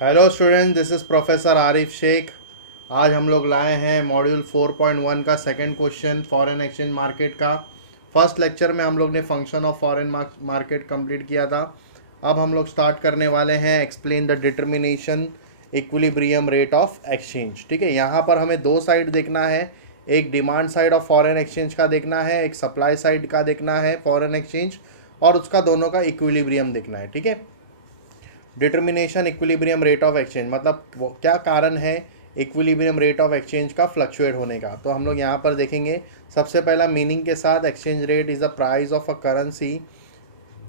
Hello student, this is professor Arif Shaikh. आज हम लोग लाए हैं मॉड्यूल 4.1 का second question foreign exchange market का। फर्स्ट लेक्चर में हम लोग ने function of foreign market complete किया था। अब हम लोग स्टार्ट करने वाले हैं explain the determination equilibrium rate of exchange. ठीक है, यहाँ पर हमें दो साइड देखना है। एक demand side of foreign exchange का देखना है, एक सप्लाई साइड का देखना है फॉरेन एक्सचेंज, और उसका दोनों का इक्विलिब्रियम देखना है। ठीक है, determination equilibrium rate of exchange मतलब वो क्या कारण है इक्विलिब्रियम रेट ऑफ एक्सचेंज का फ्लक्चुएट होने का। तो हम लोग यहाँ पर देखेंगे। सबसे पहला मीनिंग के साथ, exchange rate is the price of a currency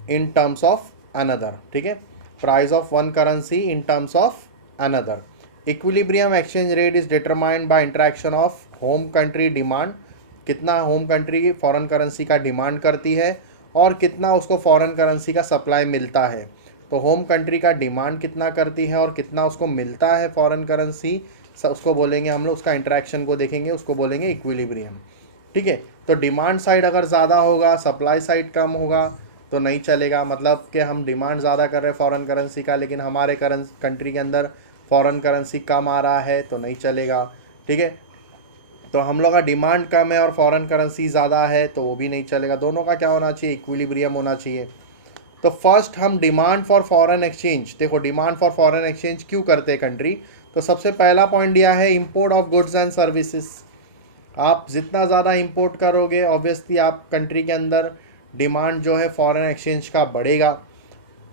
in terms of another. ठीक है, price of one currency in terms of another. Equilibrium exchange rate is determined by interaction of home country demand, कितना home country foreign currency का demand करती है और कितना उसको foreign currency का सप्लाई मिलता है। तो होम कंट्री का डिमांड कितना करती है और कितना उसको मिलता है फॉरेन करेंसी, उसको बोलेंगे हम लोग, उसका इंटरेक्शन को देखेंगे, उसको बोलेंगे इक्विलिब्रियम। ठीक है, तो डिमांड साइड अगर ज़्यादा होगा, सप्लाई साइड कम होगा तो नहीं चलेगा। मतलब कि हम डिमांड ज़्यादा कर रहे हैं फॉरेन करेंसी का, लेकिन हमारे कंट्री के अंदर फॉरेन करेंसी कम आ रहा है तो नहीं चलेगा। ठीक है, तो हम लोग का डिमांड कम है और फॉरेन करेंसी ज़्यादा है तो वो भी नहीं चलेगा। दोनों का क्या होना चाहिए, इक्विलिब्रियम होना चाहिए। तो फर्स्ट हम डिमांड फॉर फॉरेन एक्सचेंज, देखो डिमांड फॉर फॉरेन एक्सचेंज क्यों करते हैं कंट्री। तो सबसे पहला पॉइंट दिया है import of goods and services. आप जितना ज़्यादा इंपोर्ट करोगे ऑब्वियसली आप कंट्री के अंदर डिमांड जो है फॉरेन एक्सचेंज का बढ़ेगा।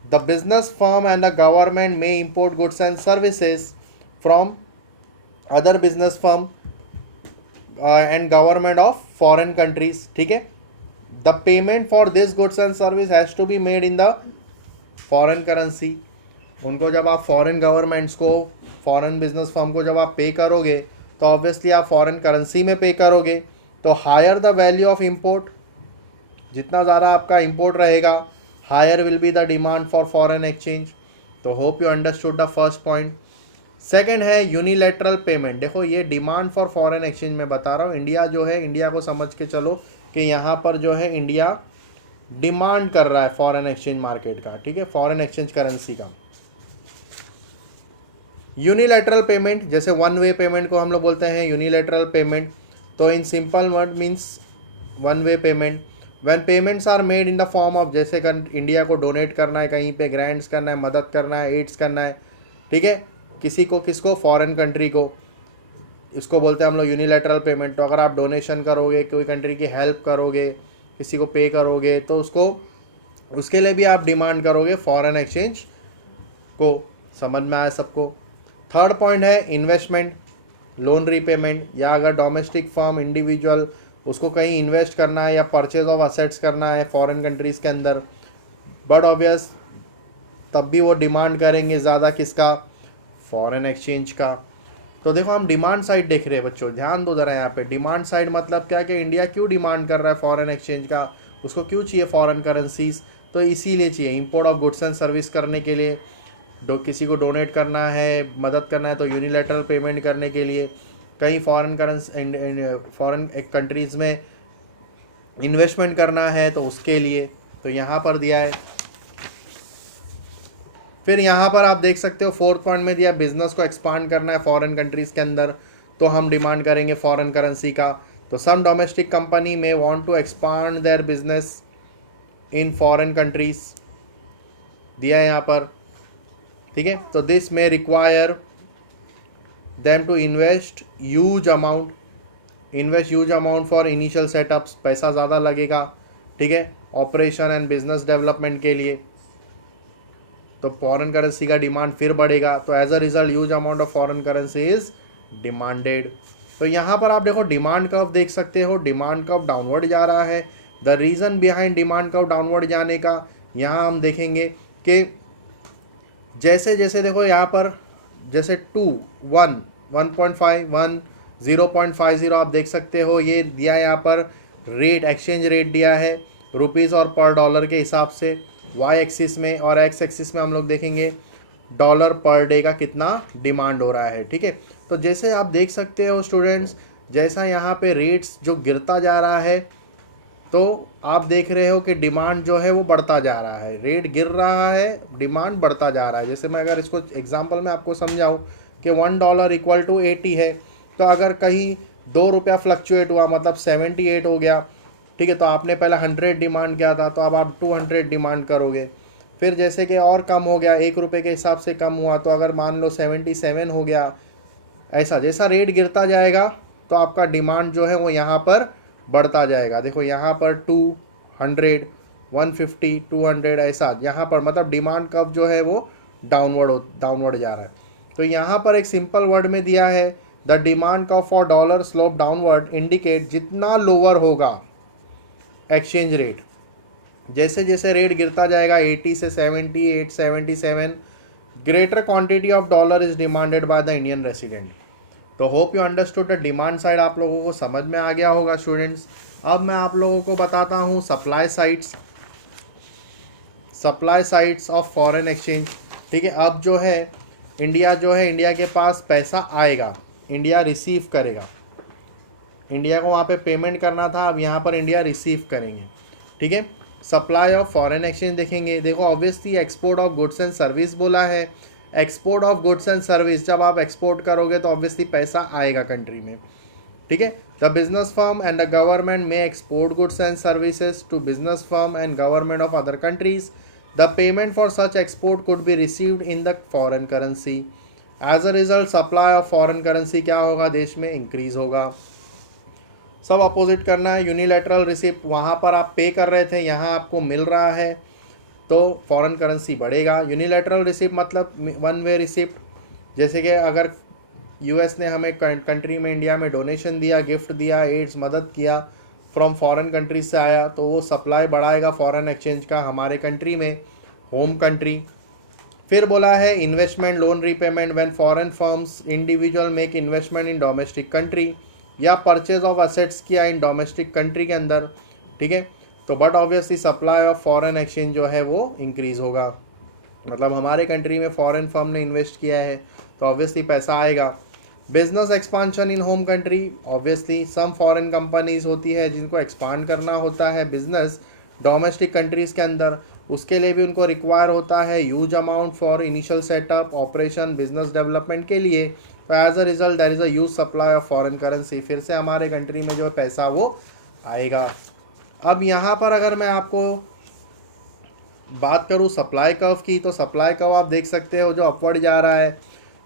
The business firm and the government में import goods and services from other business firm and government of foreign countries. ठीक है, the payment for this goods and service has to be made in the foreign currency. उनको जब आप foreign governments को, foreign business firm को जब आप पे करोगे तो ऑब्वियसली आप फॉरेन करेंसी में पे करोगे। तो higher the value of import, जितना ज़्यादा आपका इंपोर्ट रहेगा higher will be the demand for foreign exchange. तो hope you understood the first point. Second है यूनिलैटरल पेमेंट। देखो ये डिमांड फॉर फॉरेन एक्सचेंज में बता रहा हूँ, इंडिया जो है, इंडिया को समझ के चलो कि यहाँ पर जो है इंडिया डिमांड कर रहा है फॉरेन एक्सचेंज मार्केट का। ठीक है, फॉरेन एक्सचेंज करेंसी का। यूनिलैटरल पेमेंट, जैसे वन वे पेमेंट को हम लोग बोलते हैं यूनिलैटरल पेमेंट। तो in simple word means one way payment when payments are made in the form of, जैसे इंडिया को डोनेट करना है, कहीं पे ग्रांट्स करना है, मदद करना है, एड्स करना है। ठीक है, किसी को, किसको, फॉरेन कंट्री को, इसको बोलते हैं हम लोग यूनिलैटरल पेमेंट। तो अगर आप डोनेशन करोगे, कोई कंट्री की हेल्प करोगे, किसी को पे करोगे, तो उसको, उसके लिए भी आप डिमांड करोगे फॉरेन एक्सचेंज को। समझ में आया सबको। थर्ड पॉइंट है इन्वेस्टमेंट, लोन रीपेमेंट, या अगर डोमेस्टिक फर्म, इंडिविजुअल, उसको कहीं इन्वेस्ट करना है या परचेज ऑफ असेट्स करना है फॉरेन कंट्रीज़ के अंदर, बट ऑब्वियस तब भी वो डिमांड करेंगे ज़्यादा किसका, फॉरेन एक्सचेंज का। तो देखो हम डिमांड साइड देख रहे हैं बच्चों, ध्यान दो ज़रा यहाँ पे। डिमांड साइड मतलब क्या, कि इंडिया क्यों डिमांड कर रहा है फॉरेन एक्सचेंज का, उसको क्यों चाहिए फॉरेन करेंसीज। तो इसीलिए चाहिए, import of goods and service करने के लिए, किसी को डोनेट करना है, मदद करना है तो यूनिलैटरल पेमेंट करने के लिए, कहीं फॉरेन करेंसी, फॉरेन कंट्रीज़ में इन्वेस्टमेंट करना है तो उसके लिए। तो यहाँ पर दिया है। फिर यहाँ पर आप देख सकते हो फोर्थ पॉइंट में दिया, बिजनेस को एक्सपांड करना है फॉरेन कंट्रीज़ के अंदर तो हम डिमांड करेंगे फॉरेन करेंसी का। तो some domestic company may want to expand their business in foreign countries, दिया है यहाँ पर। ठीक है, तो this may require them to invest huge amount for initial setups, पैसा ज़्यादा लगेगा। ठीक है, ऑपरेशन एंड बिजनेस डेवलपमेंट के लिए। तो फॉरेन करेंसी का डिमांड फिर बढ़ेगा। तो as a result huge amount of foreign currency is demanded. तो यहाँ पर आप देखो डिमांड कर्व देख सकते हो, डिमांड कर्व डाउनवर्ड जा रहा है। The reason behind demand curve downward जाने का, यहाँ हम देखेंगे कि जैसे जैसे देखो यहाँ पर, जैसे 2, 1, 1.5, 1, 0.50 आप देख सकते हो, ये दिया है यहाँ पर रेट, एक्सचेंज रेट दिया है रुपीज़ और पर डॉलर के हिसाब से वाई एक्सिस में, और एक्स एक्सिस में हम लोग देखेंगे डॉलर पर डे का कितना डिमांड हो रहा है। ठीक है, तो जैसे आप देख सकते हो स्टूडेंट्स, जैसा यहाँ पे रेट्स जो गिरता जा रहा है तो आप देख रहे हो कि डिमांड जो है वो बढ़ता जा रहा है, रेट गिर रहा है, डिमांड बढ़ता जा रहा है। जैसे मैं अगर इसको एग्जांपल में आपको समझाऊं कि $1 इक्वल टू 80 है, तो अगर कहीं 2 रुपया फ्लक्चुएट हुआ मतलब 78 हो गया, ठीक है, तो आपने पहले 100 डिमांड किया था, तो अब आप 200 डिमांड करोगे। फिर जैसे कि और कम हो गया, 1 रुपये के हिसाब से कम हुआ, तो अगर मान लो 77 हो गया। ऐसा जैसा रेट गिरता जाएगा तो आपका डिमांड जो है वो यहाँ पर बढ़ता जाएगा। देखो यहाँ पर 200, 150, 200, ऐसा यहाँ पर मतलब डिमांड कब जो है वो डाउनवर्ड जा रहा है। तो यहाँ पर एक सिंपल वर्ड में दिया है, the demand curve for dollar slope downward indicate जितना लोअर होगा एक्सचेंज रेट, जैसे जैसे रेट गिरता जाएगा 80 से 78, 77, greater quantity of dollar is demanded by the Indian resident. तो hope you understood the demand side, आप लोगों को समझ में आ गया होगा स्टूडेंट्स। अब मैं आप लोगों को बताता हूँ supply sides of foreign exchange. ठीक है, अब जो है इंडिया के पास पैसा आएगा, इंडिया रिसीव करेगा, इंडिया को वहाँ पे पेमेंट करना था, अब यहाँ पर इंडिया रिसीव करेंगे। ठीक है, सप्लाई ऑफ फॉरेन एक्सचेंज देखेंगे। देखो obviously export of goods and service बोला है, export of goods and service, जब आप एक्सपोर्ट करोगे तो ऑब्वियसली पैसा आएगा कंट्री में। ठीक है, the business firm and the government में export goods and services to business firm and government of other countries. The payment for such export could be received in the foreign currency. As a result supply of foreign currency क्या होगा, देश में increase होगा। सब opposite करना है। Unilateral receipt, वहाँ पर आप पे कर रहे थे, यहाँ आपको मिल रहा है, तो फॉरेन करेंसी बढ़ेगा। यूनिलैटरल रिसिप्ट मतलब वन वे रिसिप्ट, जैसे कि अगर यूएस ने हमें कंट्री में इंडिया में डोनेशन दिया, गिफ्ट दिया, एड्स मदद किया, फ्रॉम फॉरेन कंट्रीज से आया, तो वो सप्लाई बढ़ाएगा फॉरेन एक्सचेंज का हमारे कंट्री में, होम कंट्री। फिर बोला है investment loan repayment when foreign firms individual make investment in domestic country, या परचेज ऑफ असेट्स किया इन डोमेस्टिक कंट्री के अंदर। ठीक है, तो but obviously supply of foreign exchange जो है वो इंक्रीज़ होगा, मतलब हमारे कंट्री में फॉरेन फर्म ने इन्वेस्ट किया है तो ऑब्वियसली पैसा आएगा। Business expansion in home country, obviously some foreign companies होती है जिनको एक्सपांड करना होता है बिजनेस डोमेस्टिक कंट्रीज़ के अंदर, उसके लिए भी उनको रिक्वायर होता है huge amount for initial setup operation business development के लिए। तो as a result there is a huge supply of foreign currency, फिर से हमारे कंट्री में जो पैसा वो आएगा। अब यहाँ पर अगर मैं आपको बात करूँ सप्लाई कर्व की, तो सप्लाई कर्व आप देख सकते हो जो अपवर्ड जा रहा है।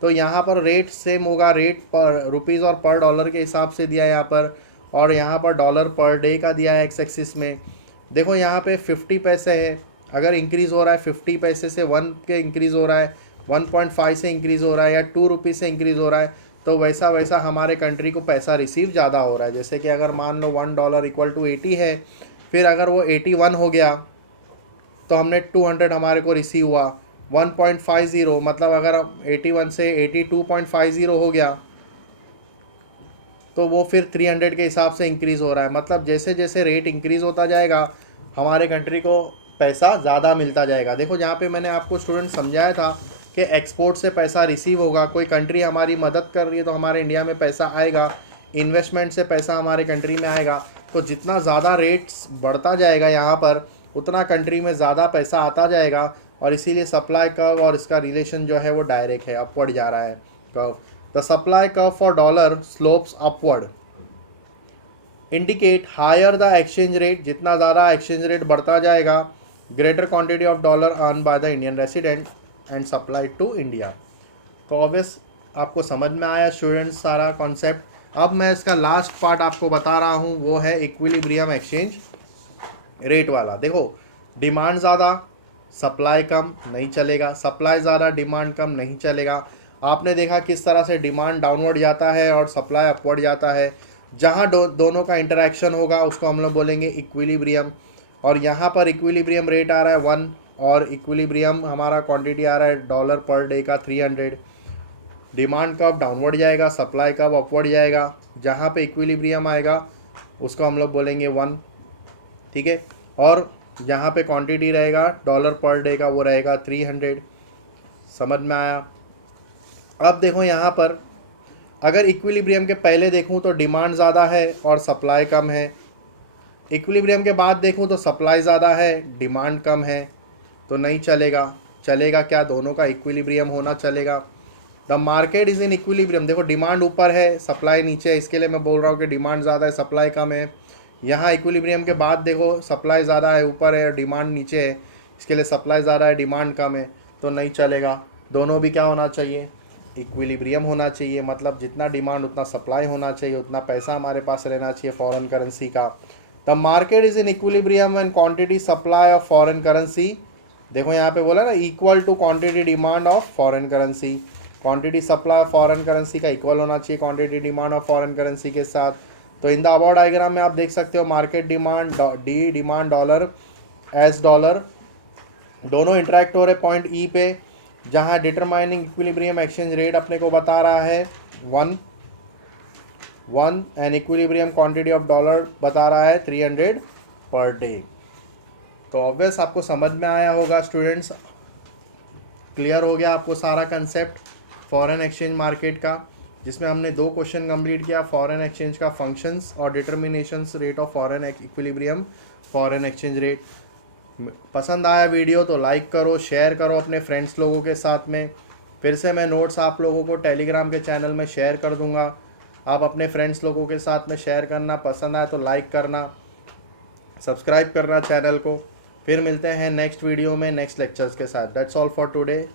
तो यहाँ पर रेट सेम होगा, रेट पर रुपीज़ और पर डॉलर के हिसाब से दिया है यहाँ पर, और यहाँ पर डॉलर पर डे का दिया है एक्स एक्सिस में। देखो यहाँ पे 50 पैसे है, अगर इंक्रीज़ हो रहा है 50 पैसे से 1 के इंक्रीज़ हो रहा है, 1.5 से इंक्रीज़ हो रहा है, या 2 रुपीज़ से इंक्रीज़ हो रहा है, तो वैसा वैसा हमारे कंट्री को पैसा रिसीव ज़्यादा हो रहा है। जैसे कि अगर मान लो $1 इक्वल टू 80 है, फिर अगर वो 81 हो गया तो हमने 200 हमारे को रिसीव हुआ। 1.50 मतलब अगर 81 से 82.50 हो गया तो वो फिर 300 के हिसाब से इंक्रीज़ हो रहा है। मतलब जैसे जैसे रेट इंक्रीज़ होता जाएगा हमारे कंट्री को पैसा ज़्यादा मिलता जाएगा। देखो जहाँ पे मैंने आपको स्टूडेंट समझाया था कि एक्सपोर्ट से पैसा रिसीव होगा, कोई कंट्री हमारी मदद कर रही है तो हमारे इंडिया में पैसा आएगा, इन्वेस्टमेंट से पैसा हमारे कंट्री में आएगा। तो जितना ज़्यादा रेट्स बढ़ता जाएगा यहाँ पर उतना कंट्री में ज़्यादा पैसा आता जाएगा, और इसीलिए सप्लाई कर्व और इसका रिलेशन जो है वो डायरेक्ट है, अपवर्ड जा रहा है curve. The supply curve for dollar slopes upward indicate higher the exchange rate, जितना ज़्यादा एक्सचेंज रेट बढ़ता जाएगा greater quantity of dollar earn by the Indian resident and supplied to India. तो ऑब्वियस आपको समझ में आया स्टूडेंट्स सारा कॉन्सेप्ट। अब मैं इसका लास्ट पार्ट आपको बता रहा हूँ, वो है इक्विलिब्रियम एक्सचेंज रेट वाला। देखो डिमांड ज़्यादा सप्लाई कम नहीं चलेगा, सप्लाई ज़्यादा डिमांड कम नहीं चलेगा। आपने देखा किस तरह से डिमांड डाउनवर्ड जाता है और सप्लाई अपवर्ड जाता है। जहाँ दोनों का इंटरेक्शन होगा उसको हम लोग बोलेंगे इक्विलिब्रियम। और यहाँ पर इक्विलिब्रियम रेट आ रहा है 1, और इक्विलिब्रियम हमारा क्वांटिटी आ रहा है डॉलर पर डे का 300। डिमांड कब डाउनवर्ड जाएगा, सप्लाई कब अपवर्ड जाएगा, जहाँ पे इक्विलिब्रियम आएगा उसको हम लोग बोलेंगे 1। ठीक है, और जहाँ पे क्वांटिटी रहेगा डॉलर पर डे का वो रहेगा 300। समझ में आया। अब देखो यहाँ पर अगर इक्विलिब्रियम के पहले देखूँ तो डिमांड ज़्यादा है और सप्लाई कम है, इक्विलिब्रियम के बाद देखूँ तो सप्लाई ज़्यादा है, डिमांड कम है, तो नहीं चलेगा। चलेगा क्या? दोनों का इक्विलिब्रियम होना चलेगा। The market is in equilibrium, देखो डिमांड ऊपर है, सप्लाई नीचे है, इसके लिए मैं बोल रहा हूँ कि डिमांड ज़्यादा है, सप्लाई कम है। यहाँ इक्विलिब्रियम के बाद देखो सप्लाई ज़्यादा है, ऊपर है, डिमांड नीचे है, इसके लिए सप्लाई ज़्यादा है, डिमांड कम है, तो नहीं चलेगा। दोनों भी क्या होना चाहिए? इक्विलिब्रियम होना चाहिए, मतलब जितना डिमांड उतना सप्लाई होना चाहिए, उतना पैसा हमारे पास रहना चाहिए फॉरेन करेंसी का। The market is in equilibrium and quantity supply of foreign currency, देखो यहाँ पे बोला ना equal to quantity demand of foreign currency, quantity supply of foreign currency का इक्वल होना चाहिए quantity demand of foreign currency के साथ। तो इन द अबव डायग्राम में आप देख सकते हो market demand D demand dollar S dollar, दोनों इंटरेक्ट हो रहे पॉइंट ई पे, जहाँ डिटरमाइनिंग इक्विलिब्रियम एक्सचेंज रेट अपने को बता रहा है 1 and equilibrium quantity of dollar बता रहा है 300 पर डे। तो ऑब्वियस आपको समझ में आया होगा स्टूडेंट्स, क्लियर हो गया आपको सारा कंसेप्ट फॉरेन एक्सचेंज मार्केट का, जिसमें हमने 2 क्वेश्चन कंप्लीट किया, फॉरेन एक्सचेंज का फंक्शंस और determinations rate of foreign equilibrium foreign exchange rate. पसंद आया वीडियो तो लाइक करो, शेयर करो अपने फ्रेंड्स लोगों के साथ में। फिर से मैं नोट्स आप लोगों को टेलीग्राम के चैनल में शेयर कर दूंगा, आप अपने फ्रेंड्स लोगों के साथ में शेयर करना, पसंद आया तो लाइक करना, सब्सक्राइब करना चैनल को। फिर मिलते हैं नेक्स्ट वीडियो में नेक्स्ट लेक्चर्स के साथ। That's all for today.